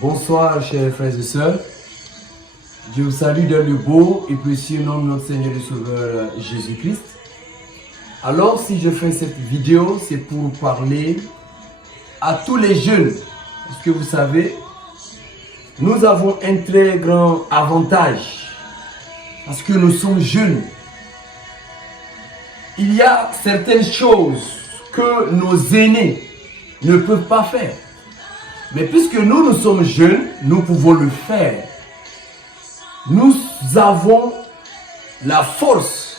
Bonsoir chers frères et sœurs, je vous salue dans le beau et précieux nom de notre Seigneur et Sauveur Jésus-Christ. Alors si je fais cette vidéo, c'est pour parler à tous les jeunes, parce que vous savez, nous avons un très grand avantage, parce que nous sommes jeunes. Il y a certaines choses que nos aînés ne peuvent pas faire. Mais puisque nous sommes jeunes, nous pouvons le faire. Nous avons la force.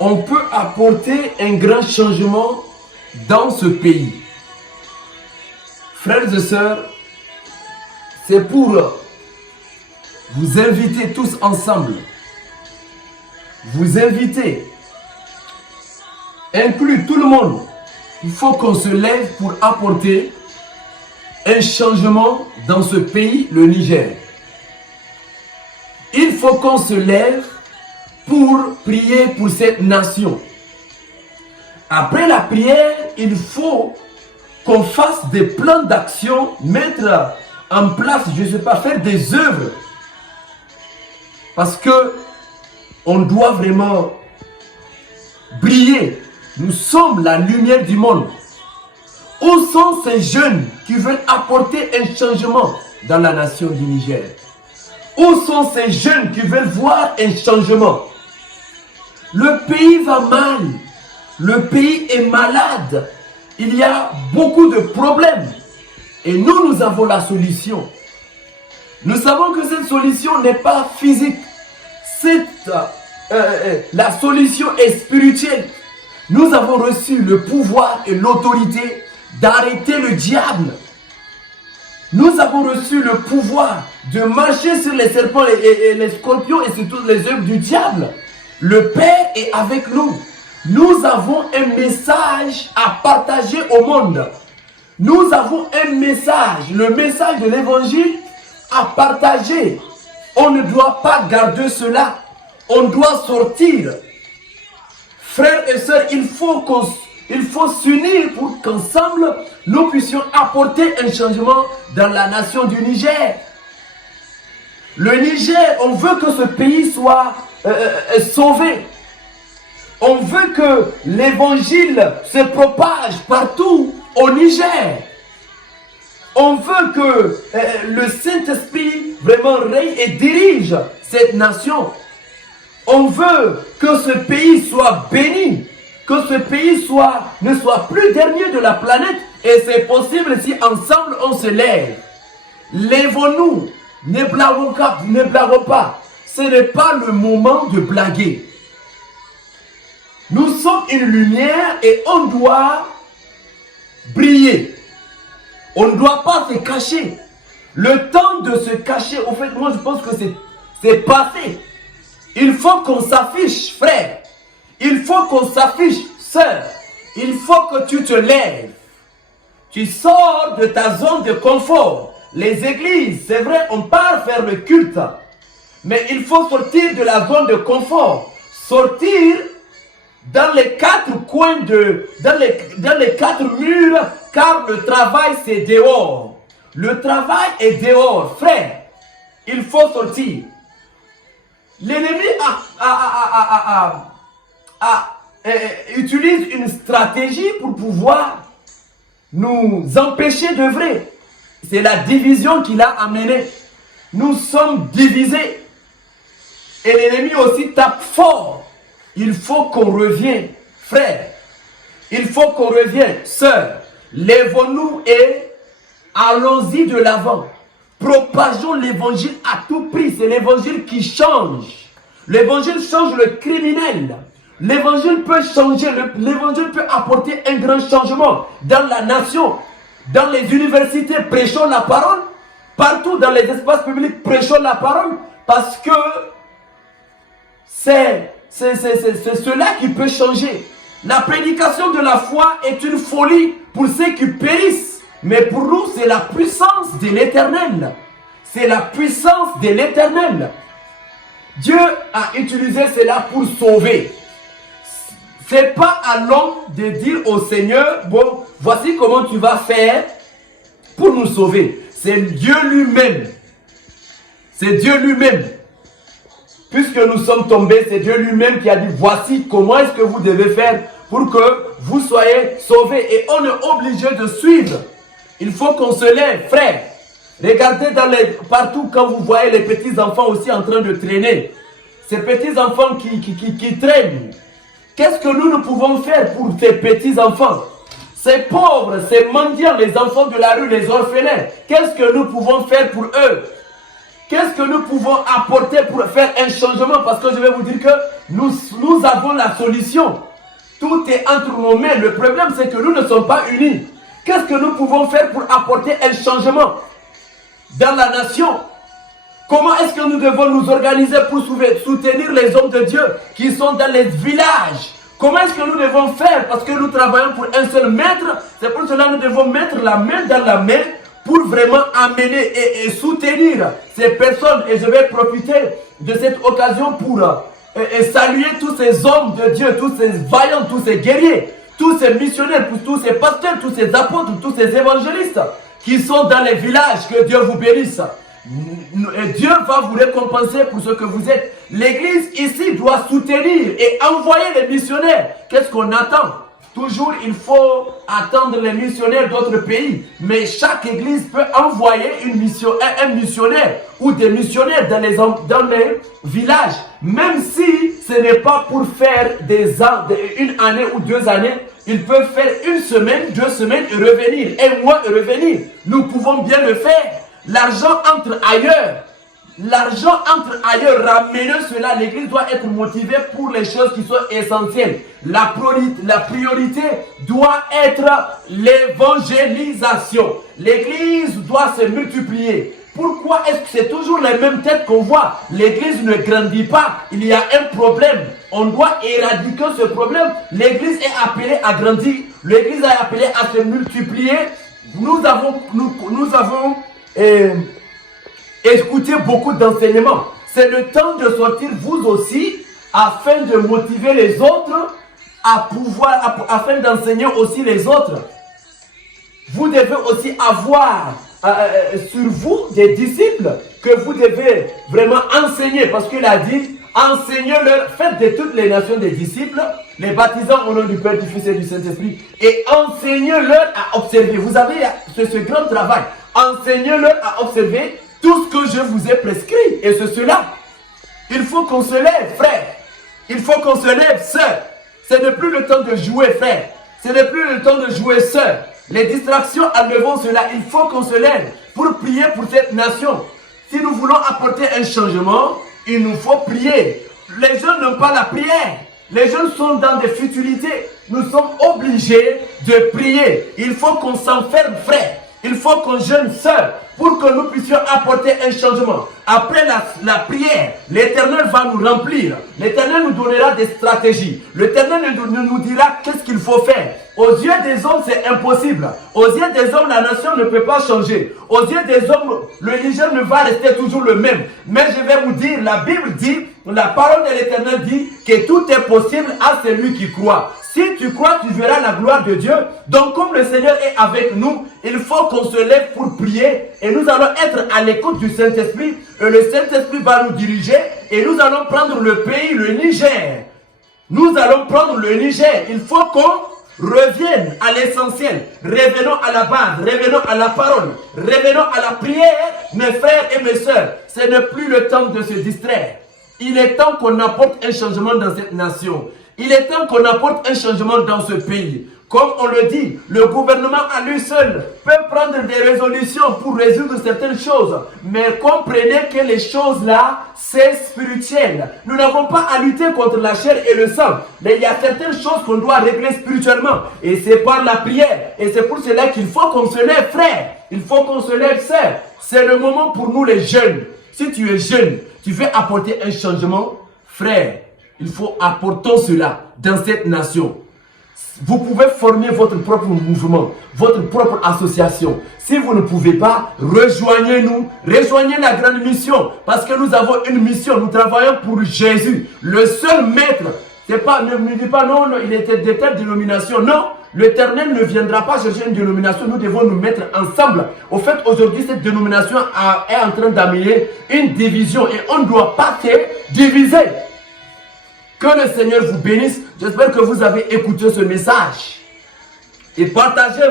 On peut apporter un grand changement dans ce pays. Frères et sœurs, c'est pour vous inviter tous ensemble. Vous inviter, inclus tout le monde. Il faut qu'on se lève pour apporter un changement dans ce pays, le Niger. Il faut qu'on se lève pour prier pour cette nation. Après la prière, il faut qu'on fasse des plans d'action, mettre en place, je ne sais pas, faire des œuvres. Parce que on doit vraiment briller. Nous sommes la lumière du monde. Où sont ces jeunes qui veulent apporter un changement dans la nation du Niger? Où sont ces jeunes qui veulent voir un changement? Le pays va mal. Le pays est malade. Il y a beaucoup de problèmes. Et nous avons la solution. Nous savons que cette solution n'est pas physique. La solution est spirituelle. Nous avons reçu le pouvoir et l'autorité d'arrêter le diable. Nous avons reçu le pouvoir de marcher sur les serpents et les scorpions et sur toutes les œuvres du diable. Le Père est avec nous. Nous avons un message à partager au monde. Nous avons un message, le message de l'évangile à partager. On ne doit pas garder cela. On doit sortir. Frères et sœurs, il faut s'unir pour qu'ensemble, nous puissions apporter un changement dans la nation du Niger. Le Niger, on veut que ce pays soit sauvé. On veut que l'évangile se propage partout au Niger. On veut que le Saint-Esprit vraiment règne et dirige cette nation. On veut que ce pays soit béni, que ce pays ne soit plus dernier de la planète. Et c'est possible si ensemble on se lève. Lèvons-nous, ne blaguons pas. Ce n'est pas le moment de blaguer. Nous sommes une lumière et on doit briller. On ne doit pas se cacher. Le temps de se cacher, au fait, moi je pense que c'est passé. Il faut qu'on s'affiche, frère. Il faut qu'on s'affiche, sœur. Il faut que tu te lèves. Tu sors de ta zone de confort. Les églises, c'est vrai, on part faire le culte. Mais il faut sortir de la zone de confort. Sortir dans les quatre coins dans les quatre murs, car le travail c'est dehors. Le travail est dehors, frère. Il faut sortir. L'ennemi utilise une stratégie pour pouvoir nous empêcher d'œuvrer. C'est la division qui l'a amené. Nous sommes divisés. Et l'ennemi aussi tape fort. Il faut qu'on revienne, frère. Il faut qu'on revienne, sœur. Lèvons-nous et allons-y de l'avant. Propageons l'évangile à tout prix. C'est l'évangile qui change. L'évangile change le criminel. L'évangile peut changer. L'évangile peut apporter un grand changement dans la nation. Dans les universités, prêchons la parole. Partout dans les espaces publics, prêchons la parole. Parce que c'est cela qui peut changer. La prédication de la foi est une folie pour ceux qui périssent. Mais pour nous, c'est la puissance de l'Éternel. C'est la puissance de l'Éternel. Dieu a utilisé cela pour sauver. Ce n'est pas à l'homme de dire au Seigneur, bon, voici comment tu vas faire pour nous sauver. c'est Dieu lui-même. C'est Dieu lui-même. Puisque nous sommes tombés, c'est Dieu lui-même qui a dit, voici comment est-ce que vous devez faire pour que vous soyez sauvés. Et on est obligé de suivre. Il faut qu'on se lève, frère. Regardez partout quand vous voyez les petits enfants aussi en train de traîner. Ces petits enfants qui traînent. Qu'est-ce que nous pouvons faire pour ces petits enfants? Ces pauvres, ces mendiants, les enfants de la rue, les orphelins. Qu'est-ce que nous pouvons faire pour eux? Qu'est-ce que nous pouvons apporter pour faire un changement? Parce que je vais vous dire que nous avons la solution. Tout est entre nos mains. Le problème, c'est que nous ne sommes pas unis. Qu'est-ce que nous pouvons faire pour apporter un changement dans la nation? Comment est-ce que nous devons nous organiser pour soutenir les hommes de Dieu qui sont dans les villages? Comment est-ce que nous devons faire? Parce que nous travaillons pour un seul maître. C'est pour cela que nous devons mettre la main dans la main pour vraiment amener et soutenir ces personnes. Et je vais profiter de cette occasion pour saluer tous ces hommes de Dieu, tous ces vaillants, tous ces guerriers, tous ces missionnaires, tous ces pasteurs, tous ces apôtres, tous ces évangélistes qui sont dans les villages. Que Dieu vous bénisse. Et Dieu va vous récompenser pour ce que vous êtes. L'église ici doit soutenir et envoyer les missionnaires. Qu'est-ce qu'on attend? Toujours, il faut attendre les missionnaires d'autres pays. Mais chaque église peut envoyer un missionnaire ou des missionnaires dans les villages. Même si ce n'est pas pour faire une année ou 2 années. Ils peuvent faire 1 semaine, 2 semaines et revenir. 1 mois et revenir. Nous pouvons bien le faire. L'argent entre ailleurs. L'argent entre ailleurs. Ramener cela. L'église doit être motivée pour les choses qui sont essentielles. La priorité doit être l'évangélisation. L'église doit se multiplier. Pourquoi est-ce que c'est toujours les mêmes têtes qu'on voit? L'église ne grandit pas. Il y a un problème. On doit éradiquer ce problème. L'église est appelée à grandir. L'église est appelée à se multiplier. Nous avons écouté beaucoup d'enseignements. C'est le temps de sortir vous aussi afin de motiver les autres afin d'enseigner aussi les autres. Vous devez aussi avoir sur vous des disciples que vous devez vraiment enseigner, parce qu'il a dit, enseignez-leur, faites de toutes les nations des disciples, les baptisant au nom du Père, du Fils et du Saint-Esprit, et enseignez-leur à observer. Vous avez ce grand travail. Enseignez-leur à observer tout ce que je vous ai prescrit, et c'est cela. Il faut qu'on se lève, frère. Il faut qu'on se lève, sœur. Ce n'est plus le temps de jouer, frère. Ce n'est plus le temps de jouer, sœur. Les distractions enlevons cela. Il faut qu'on se lève pour prier pour cette nation. Si nous voulons apporter un changement, il nous faut prier. Les jeunes n'ont pas la prière. Les jeunes sont dans des futilités. Nous sommes obligés de prier. Il faut qu'on s'enferme, frère. Il faut qu'on jeûne, sœur, pour que nous puissions apporter un changement. Après la prière, l'Éternel va nous remplir. L'Éternel nous donnera des stratégies. L'Éternel nous dira qu'est-ce qu'il faut faire. Aux yeux des hommes, c'est impossible. Aux yeux des hommes, la nation ne peut pas changer. Aux yeux des hommes, le Niger ne va rester toujours le même. Mais je vais vous dire, la Bible dit, la parole de l'Éternel dit que tout est possible à celui qui croit. Si tu crois, tu verras la gloire de Dieu. Donc, comme le Seigneur est avec nous, il faut qu'on se lève pour prier. Et nous allons être à l'écoute du Saint-Esprit. Et le Saint-Esprit va nous diriger. Et nous allons prendre le pays, le Niger. Nous allons prendre le Niger. Il faut qu'on revienne à l'essentiel. Revenons à la base. Revenons à la parole. Revenons à la prière. Mes frères et mes sœurs, ce n'est plus le temps de se distraire. Il est temps qu'on apporte un changement dans cette nation. Il est temps qu'on apporte un changement dans ce pays. Comme on le dit, le gouvernement à lui seul peut prendre des résolutions pour résoudre certaines choses. Mais comprenez que les choses là, c'est spirituel. Nous n'avons pas à lutter contre la chair et le sang. Mais il y a certaines choses qu'on doit régler spirituellement. Et c'est par la prière. Et c'est pour cela qu'il faut qu'on se lève, frère. Il faut qu'on se lève, sœur. C'est le moment pour nous les jeunes. Si tu es jeune, tu veux apporter un changement, frère. Il faut apporter cela dans cette nation. Vous pouvez former votre propre mouvement, votre propre association. Si vous ne pouvez pas, rejoignez-nous. Rejoignez la grande mission. Parce que nous avons une mission. Nous travaillons pour Jésus. Le seul maître. C'est pas, ne me dis pas non, il était de telle dénomination. Non. l'Éternel ne viendra pas chercher une dénomination, nous devons nous mettre ensemble. Au fait, aujourd'hui, cette dénomination est en train d'amener une division et on ne doit pas se diviser. Que le Seigneur vous bénisse. J'espère que vous avez écouté ce message. Et partagez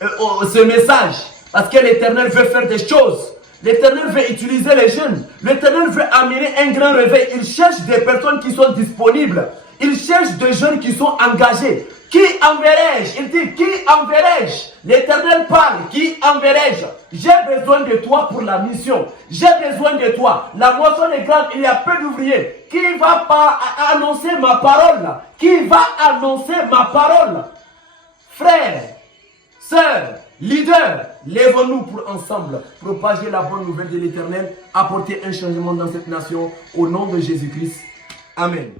ce message. Parce que l'Éternel veut faire des choses. L'Éternel veut utiliser les jeunes. L'Éternel veut amener un grand réveil. Il cherche des personnes qui sont disponibles. Il cherche des jeunes qui sont engagés. Qui enverrai-je? Il dit, qui enverrai-je? L'Éternel parle, qui enverrai-je? J'ai besoin de toi pour la mission. J'ai besoin de toi. La moisson est grande, il y a peu d'ouvriers. Qui va pas annoncer ma parole? Qui va annoncer ma parole? Frères, sœurs, leaders, lèvons-nous pour ensemble propager la bonne nouvelle de l'Éternel, apporter un changement dans cette nation au nom de Jésus-Christ. Amen.